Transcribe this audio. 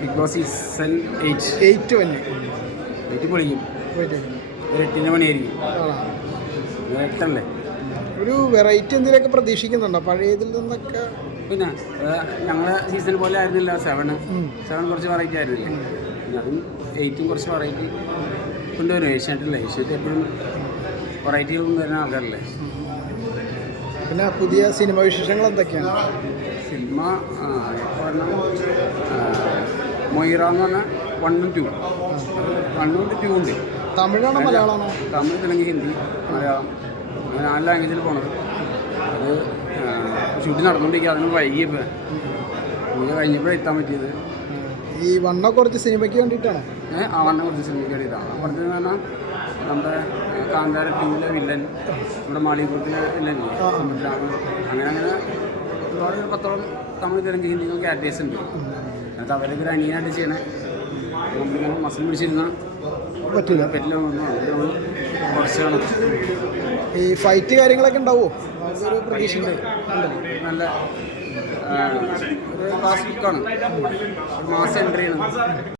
Big boss season 8 തന്നെ 8 പൊളിക്കും. പോയിട്ട് ഒരു 8-ന്റെ പണിയായിരിക്കും. എട്ടല്ലേ? ഒരു വെറൈറ്റി എന്തെങ്കിലുമൊക്കെ പ്രതീക്ഷിക്കുന്നുണ്ടോ പഴയതിൽ നിന്നൊക്കെ? പിന്നെ ഞങ്ങളുടെ സീസൺ പോലെ ആയിരുന്നില്ല 7 കുറച്ച് വെറൈറ്റി ആയിരുന്നില്ല. പിന്നെ അതും 8 കുറച്ച് വെറൈറ്റി കൊണ്ടുവരും. ഏഷ്യാനെറ്റ് എപ്പോഴും വെറൈറ്റികൾ കൊണ്ടുവരുന്ന ആൾക്കാരല്ലേ. പിന്നെ പുതിയ സിനിമ വിശേഷങ്ങൾ എന്തൊക്കെയാണ്? സിനിമ മൊയ്റ എന്ന് പറഞ്ഞാൽ 1 ഉം 2 ഉണ്ട്. തമിഴാണോ മലയാളമാണോ? തമിഴ്, തെലുങ്ക്, ഹിന്ദി, മലയാളം അങ്ങനെ 4 ലാംഗ്വേജിൽ പോണത്. അത് ഷൂട്ടിംഗ് നടന്നുകൊണ്ടിരിക്കുക. അതിന് വൈകിയപ്പോൾ ഇത് കഴിഞ്ഞപ്പോഴേ എത്താൻ പറ്റിയത്. ഈ വണ്ണ കുറച്ച് സിനിമയ്ക്ക് വേണ്ടിയിട്ടാണോ? വണ്ണം കുറച്ച് സിനിമയ്ക്ക് വേണ്ടിയിട്ടാണ്. അപ്പുറത്തെന്ന് പറഞ്ഞാൽ നമ്മുടെ കാന്താര 2-ലെ വില്ലൻ, നമ്മുടെ മാളികപ്പുറത്തിലെ വില്ലൻ സമുദ്രാണ്. അങ്ങനെ ഒരുപാട് 10ഓളം തമിഴ്, തെലുങ്ക്, ഹിന്ദി ക്യാരക്ടേഴ്സ് ഉണ്ട്. എന്നിട്ട് അവരൊക്കെ ഒരു അനിയനായിട്ട് ചെയ്യണേ. നമ്മളിങ്ങനെ മസിൽ പിടിച്ചിരുന്നാൽ പറ്റില്ല കുറച്ചാണ്. ഈ ഫൈറ്റ് കാര്യങ്ങളൊക്കെ ഉണ്ടാവുമോ? പ്രതീക്ഷയുണ്ട്. നല്ല ഒരു ക്ലാസ് ബുക്കാണ്. ഒരു മാസം എൻട്രി ആണ്.